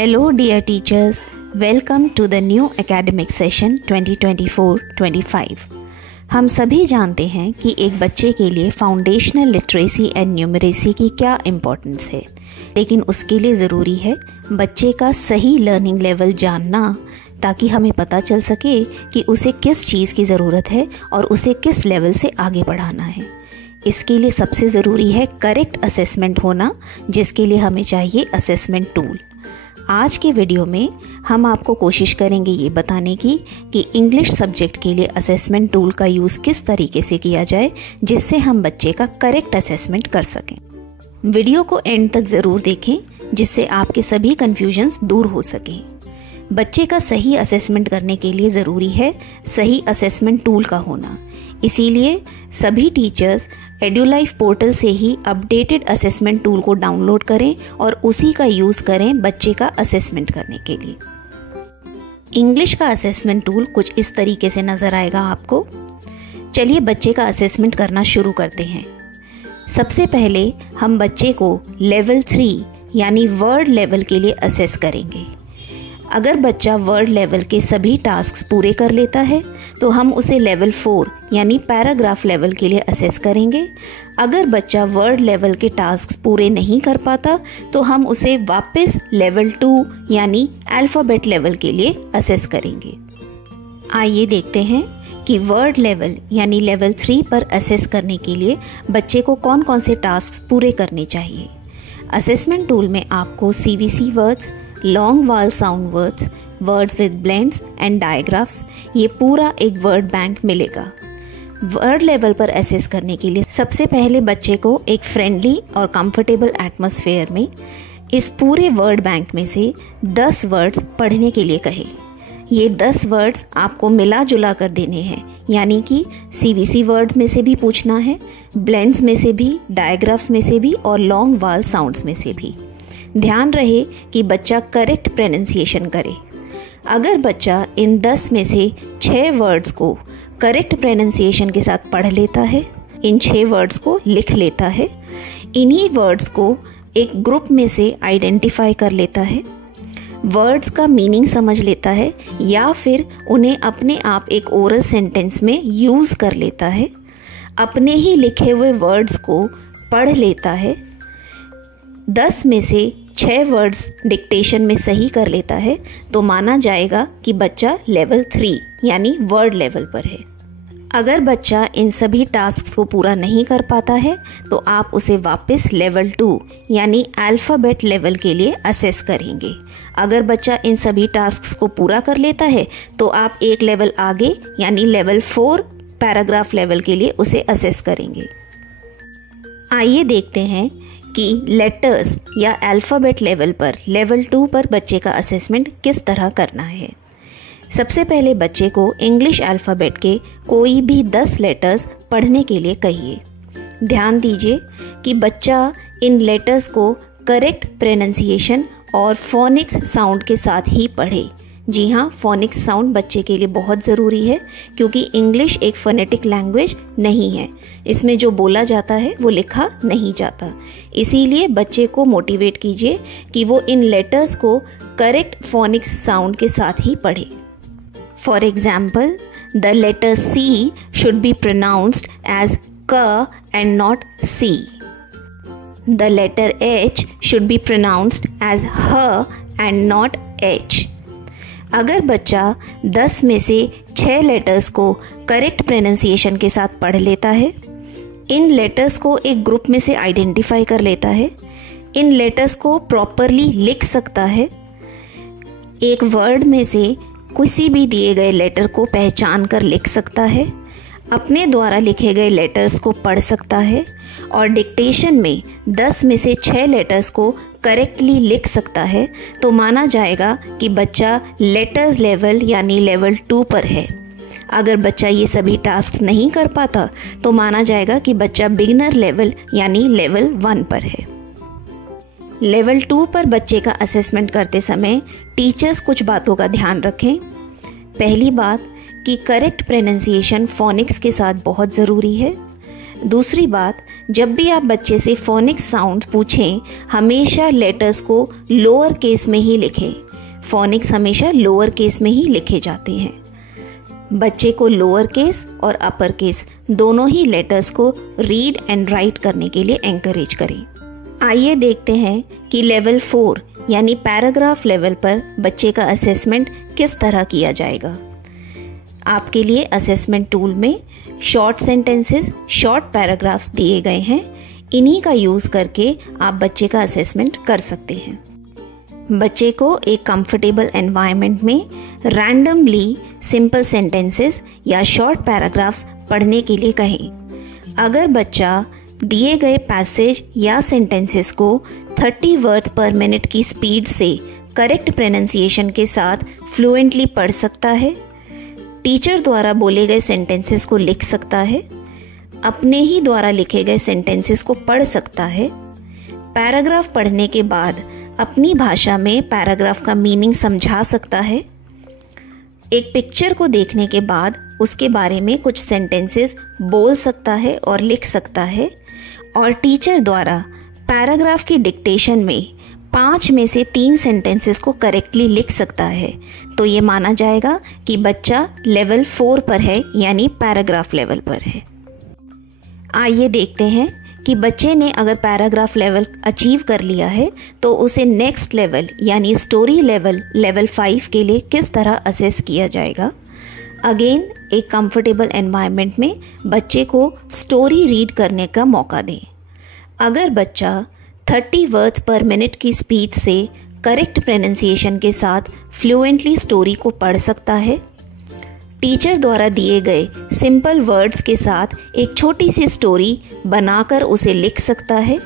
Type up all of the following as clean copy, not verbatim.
Hello dear teachers, welcome to the new academic session 2024-25। हम सभी जानते हैं कि एक बच्चे के लिए फाउंडेशनल लिटरेसी एंड न्यूमरेसी की क्या इम्पोर्टेंस है, लेकिन उसके लिए ज़रूरी है बच्चे का सही लर्निंग लेवल जानना, ताकि हमें पता चल सके कि उसे किस चीज़ की ज़रूरत है और उसे किस लेवल से आगे बढ़ाना है। इसके लिए सबसे ज़रूरी है करेक्ट असेसमेंट होना, जिसके लिए हमें चाहिए असेसमेंट टूल। आज के वीडियो में हम आपको कोशिश करेंगे ये बताने की कि इंग्लिश सब्जेक्ट के लिए असेसमेंट टूल का यूज़ किस तरीके से किया जाए जिससे हम बच्चे का करेक्ट असेसमेंट कर सकें। वीडियो को एंड तक ज़रूर देखें जिससे आपके सभी कन्फ्यूजन्स दूर हो सकें। बच्चे का सही असेसमेंट करने के लिए ज़रूरी है सही असेसमेंट टूल का होना। इसीलिए सभी टीचर्स एड्यूलाइफ पोर्टल से ही अपडेटेड असेसमेंट टूल को डाउनलोड करें और उसी का यूज़ करें बच्चे का असेसमेंट करने के लिए। इंग्लिश का असेसमेंट टूल कुछ इस तरीके से नज़र आएगा आपको। चलिए बच्चे का असेसमेंट करना शुरू करते हैं। सबसे पहले हम बच्चे को लेवल 3 यानी वर्ड लेवल के लिए असेस करेंगे। अगर बच्चा वर्ड लेवल के सभी टास्क्स पूरे कर लेता है तो हम उसे लेवल 4 यानी पैराग्राफ लेवल के लिए असेस करेंगे। अगर बच्चा वर्ड लेवल के टास्क्स पूरे नहीं कर पाता तो हम उसे वापस लेवल 2 यानी अल्फ़ाबेट लेवल के लिए असेस करेंगे। आइए देखते हैं कि वर्ड लेवल यानी लेवल 3 पर असेस करने के लिए बच्चे को कौन कौन से टास्क्स पूरे करने चाहिए। असेसमेंट टूल में आपको CVC words, long vowel sound words, words with blends and digraphs, ये पूरा एक वर्ड बैंक मिलेगा। वर्ड लेवल पर असेस करने के लिए सबसे पहले बच्चे को एक फ्रेंडली और कंफर्टेबल एटमॉस्फेयर में इस पूरे वर्ड बैंक में से 10 वर्ड्स पढ़ने के लिए कहें। ये 10 वर्ड्स आपको मिला जुला कर देने हैं, यानी कि CVC वर्ड्स में से भी पूछना है, ब्लेंड्स में से भी, डायग्राफ्स में से भी और लॉन्ग वाल साउंड्स में से भी। ध्यान रहे कि बच्चा करेक्ट प्रोनाउंसिएशन करे। अगर बच्चा इन 10 में से 6 वर्ड्स को करेक्ट प्रोनाउंसिएशन के साथ पढ़ लेता है, इन 6 वर्ड्स को लिख लेता है, इन्हीं वर्ड्स को एक ग्रुप में से आइडेंटिफाई कर लेता है, वर्ड्स का मीनिंग समझ लेता है या फिर उन्हें अपने आप एक ओरल सेंटेंस में यूज़ कर लेता है, अपने ही लिखे हुए वर्ड्स को पढ़ लेता है, 10 में से 6 वर्ड्स डिक्टेशन में सही कर लेता है, तो माना जाएगा कि बच्चा लेवल 3 यानी वर्ड लेवल पर है। अगर बच्चा इन सभी टास्क्स को पूरा नहीं कर पाता है तो आप उसे वापस लेवल 2 यानी अल्फ़ाबेट लेवल के लिए असेस करेंगे। अगर बच्चा इन सभी टास्क्स को पूरा कर लेता है तो आप एक लेवल आगे यानी लेवल 4 पैराग्राफ लेवल के लिए उसे असेस करेंगे। आइए देखते हैं कि लेटर्स या अल्फ़ाबेट लेवल पर लेवल 2 पर बच्चे का असेसमेंट किस तरह करना है। सबसे पहले बच्चे को इंग्लिश अल्फ़ाबेट के कोई भी 10 लेटर्स पढ़ने के लिए कहिए। ध्यान दीजिए कि बच्चा इन लेटर्स को करेक्ट प्रोनाउंसिएशन और फोनिक्स साउंड के साथ ही पढ़े। जी हाँ, फोनिक्स साउंड बच्चे के लिए बहुत ज़रूरी है, क्योंकि इंग्लिश एक फोनेटिक लैंग्वेज नहीं है। इसमें जो बोला जाता है वो लिखा नहीं जाता। इसीलिए बच्चे को मोटिवेट कीजिए कि वो इन लेटर्स को करेक्ट फोनिक्स साउंड के साथ ही पढ़े। For example, the letter C should be pronounced as क and not C. The letter H should be pronounced as H and not H. अगर बच्चा 10 में से 6 लेटर्स को करेक्ट प्रोनाउंसिएशन के साथ पढ़ लेता है, इन लेटर्स को एक ग्रुप में से आइडेंटिफाई कर लेता है, इन लेटर्स को प्रॉपरली लिख सकता है, एक वर्ड में से किसी भी दिए गए लेटर को पहचान कर लिख सकता है, अपने द्वारा लिखे गए लेटर्स को पढ़ सकता है और डिक्टेशन में 10 में से 6 लेटर्स को करेक्टली लिख सकता है, तो माना जाएगा कि बच्चा लेटर्स लेवल यानी लेवल 2 पर है। अगर बच्चा ये सभी टास्क नहीं कर पाता तो माना जाएगा कि बच्चा बिगिनर लेवल यानी लेवल 1 पर है। लेवल 2 पर बच्चे का असेसमेंट करते समय टीचर्स कुछ बातों का ध्यान रखें। पहली बात कि करेक्ट प्रोनाउंसिएशन फोनिक्स के साथ बहुत ज़रूरी है। दूसरी बात, जब भी आप बच्चे से फोनिक्स साउंड पूछें, हमेशा लेटर्स को लोअर केस में ही लिखें। फोनिक्स हमेशा लोअर केस में ही लिखे जाते हैं। बच्चे को लोअर केस और अपर केस दोनों ही लेटर्स को रीड एंड राइट करने के लिए एंकरेज करें। आइए देखते हैं कि लेवल 4 यानी पैराग्राफ लेवल पर बच्चे का असेसमेंट किस तरह किया जाएगा। आपके लिए असेसमेंट टूल में शॉर्ट सेंटेंसेस, शॉर्ट पैराग्राफ्स दिए गए हैं। इन्हीं का यूज़ करके आप बच्चे का असेसमेंट कर सकते हैं। बच्चे को एक कंफर्टेबल एनवायरनमेंट में रैंडमली सिंपल सेंटेंसेस या शॉर्ट पैराग्राफ्स पढ़ने के लिए कहें। अगर बच्चा दिए गए पैसेज या सेंटेंसेस को 30 वर्ड्स पर मिनट की स्पीड से करेक्ट प्रोनाउंसिएशन के साथ फ्लुएंटली पढ़ सकता है, टीचर द्वारा बोले गए सेंटेंसेस को लिख सकता है, अपने ही द्वारा लिखे गए सेंटेंसेस को पढ़ सकता है, पैराग्राफ पढ़ने के बाद अपनी भाषा में पैराग्राफ का मीनिंग समझा सकता है, एक पिक्चर को देखने के बाद उसके बारे में कुछ सेंटेंसेस बोल सकता है और लिख सकता है, और टीचर द्वारा पैराग्राफ की डिक्टेशन में 5 में से 3 सेंटेंसेस को करेक्टली लिख सकता है, तो ये माना जाएगा कि बच्चा लेवल 4 पर है, यानी पैराग्राफ लेवल पर है। आइए देखते हैं कि बच्चे ने अगर पैराग्राफ लेवल अचीव कर लिया है तो उसे नेक्स्ट लेवल यानी स्टोरी लेवल 5 के लिए किस तरह असेस किया जाएगा। अगेन एक कंफर्टेबल एनवायरनमेंट में बच्चे को स्टोरी रीड करने का मौका दें। अगर बच्चा 30 वर्ड्स पर मिनट की स्पीड से करेक्ट प्रोनाउंसिएशन के साथ फ्लुएंटली स्टोरी को पढ़ सकता है, टीचर द्वारा दिए गए सिंपल वर्ड्स के साथ एक छोटी सी स्टोरी बनाकर उसे लिख सकता है,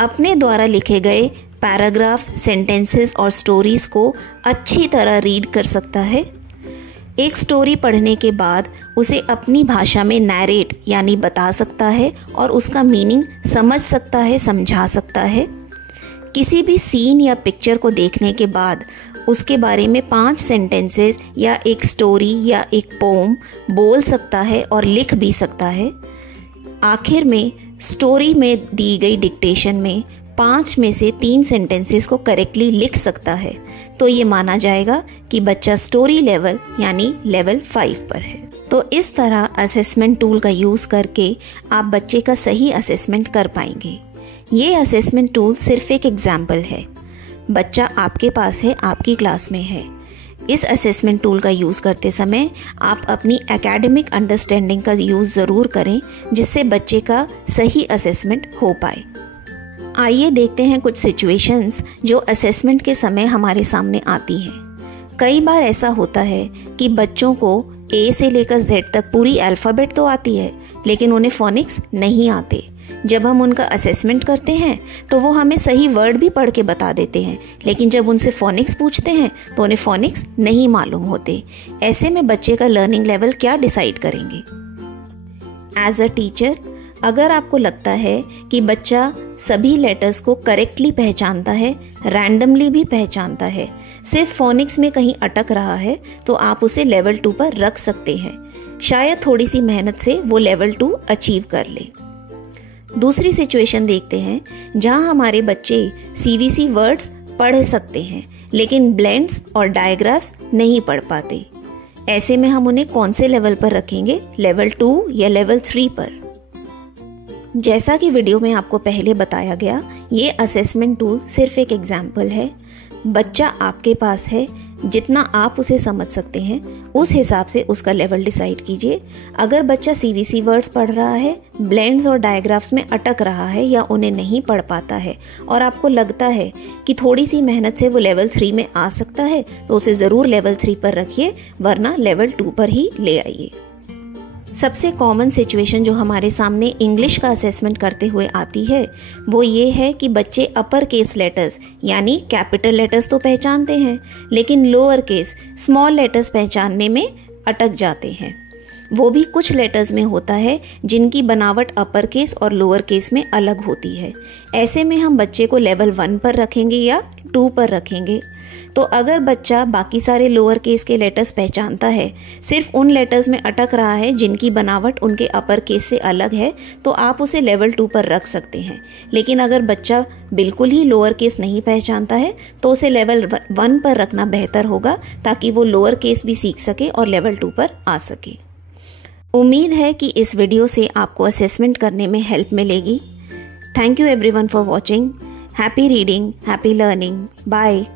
अपने द्वारा लिखे गए पैराग्राफ्स, सेंटेंसेस और स्टोरीज को अच्छी तरह रीड कर सकता है, एक स्टोरी पढ़ने के बाद उसे अपनी भाषा में नैरेट यानी बता सकता है और उसका मीनिंग समझ सकता है, समझा सकता है, किसी भी सीन या पिक्चर को देखने के बाद उसके बारे में 5 सेंटेंसेस या एक स्टोरी या एक पोम बोल सकता है और लिख भी सकता है। आखिर में स्टोरी में दी गई डिक्टेशन में 5 में से 3 सेंटेंसेस को करेक्टली लिख सकता है, तो ये माना जाएगा कि बच्चा स्टोरी लेवल यानी लेवल 5 पर है। तो इस तरह असेसमेंट टूल का यूज़ करके आप बच्चे का सही असेसमेंट कर पाएंगे। ये असेसमेंट टूल सिर्फ एक एग्जाम्पल है। बच्चा आपके पास है, आपकी क्लास में है। इस असेसमेंट टूल का यूज़ करते समय आप अपनी एकेडमिक अंडरस्टैंडिंग का यूज़ ज़रूर करें, जिससे बच्चे का सही असेसमेंट हो पाए। आइए देखते हैं कुछ सिचुएशंस जो असेसमेंट के समय हमारे सामने आती हैं। कई बार ऐसा होता है कि बच्चों को A से लेकर Z तक पूरी अल्फ़ाबेट तो आती है, लेकिन उन्हें फोनिक्स नहीं आते। जब हम उनका असेसमेंट करते हैं तो वो हमें सही वर्ड भी पढ़ के बता देते हैं, लेकिन जब उनसे फोनिक्स पूछते हैं तो उन्हें फोनिक्स नहीं मालूम होते। ऐसे में बच्चे का लर्निंग लेवल क्या डिसाइड करेंगे? एज अ टीचर, अगर आपको लगता है कि बच्चा सभी लेटर्स को करेक्टली पहचानता है, रैंडमली भी पहचानता है, सिर्फ फोनिक्स में कहीं अटक रहा है, तो आप उसे लेवल 2 पर रख सकते हैं। शायद थोड़ी सी मेहनत से वो लेवल 2 अचीव कर ले। दूसरी सिचुएशन देखते हैं जहां हमारे बच्चे CVC वर्ड्स पढ़ सकते हैं, लेकिन ब्लेंड्स और डायग्राफ्स नहीं पढ़ पाते। ऐसे में हम उन्हें कौन से लेवल पर रखेंगे, लेवल 2 या लेवल 3 पर? जैसा कि वीडियो में आपको पहले बताया गया, ये असेसमेंट टूल सिर्फ एक एग्जाम्पल है। बच्चा आपके पास है, जितना आप उसे समझ सकते हैं उस हिसाब से उसका लेवल डिसाइड कीजिए। अगर बच्चा CVC वर्ड्स पढ़ रहा है, ब्लेंड्स और डायग्राफ्स में अटक रहा है या उन्हें नहीं पढ़ पाता है और आपको लगता है कि थोड़ी सी मेहनत से वो लेवल 3 में आ सकता है, तो उसे ज़रूर लेवल 3 पर रखिए, वरना लेवल 2 पर ही ले आइए। सबसे कॉमन सिचुएशन जो हमारे सामने इंग्लिश का असेसमेंट करते हुए आती है वो ये है कि बच्चे अपर केस लेटर्स यानी कैपिटल लेटर्स तो पहचानते हैं, लेकिन लोअर केस स्मॉल लेटर्स पहचानने में अटक जाते हैं। वो भी कुछ लेटर्स में होता है जिनकी बनावट अपर केस और लोअर केस में अलग होती है। ऐसे में हम बच्चे को लेवल 1 पर रखेंगे या 2 पर रखेंगे। तो अगर बच्चा बाकी सारे लोअर केस के लेटर्स पहचानता है, सिर्फ उन लेटर्स में अटक रहा है जिनकी बनावट उनके अपर केस से अलग है, तो आप उसे लेवल 2 पर रख सकते हैं। लेकिन अगर बच्चा बिल्कुल ही लोअर केस नहीं पहचानता है तो उसे लेवल 1 पर रखना बेहतर होगा, ताकि वो लोअर केस भी सीख सके और लेवल 2 पर आ सके। उम्मीद है कि इस वीडियो से आपको असेसमेंट करने में हेल्प मिलेगी। Thank you everyone for watching. Happy reading, happy learning. Bye.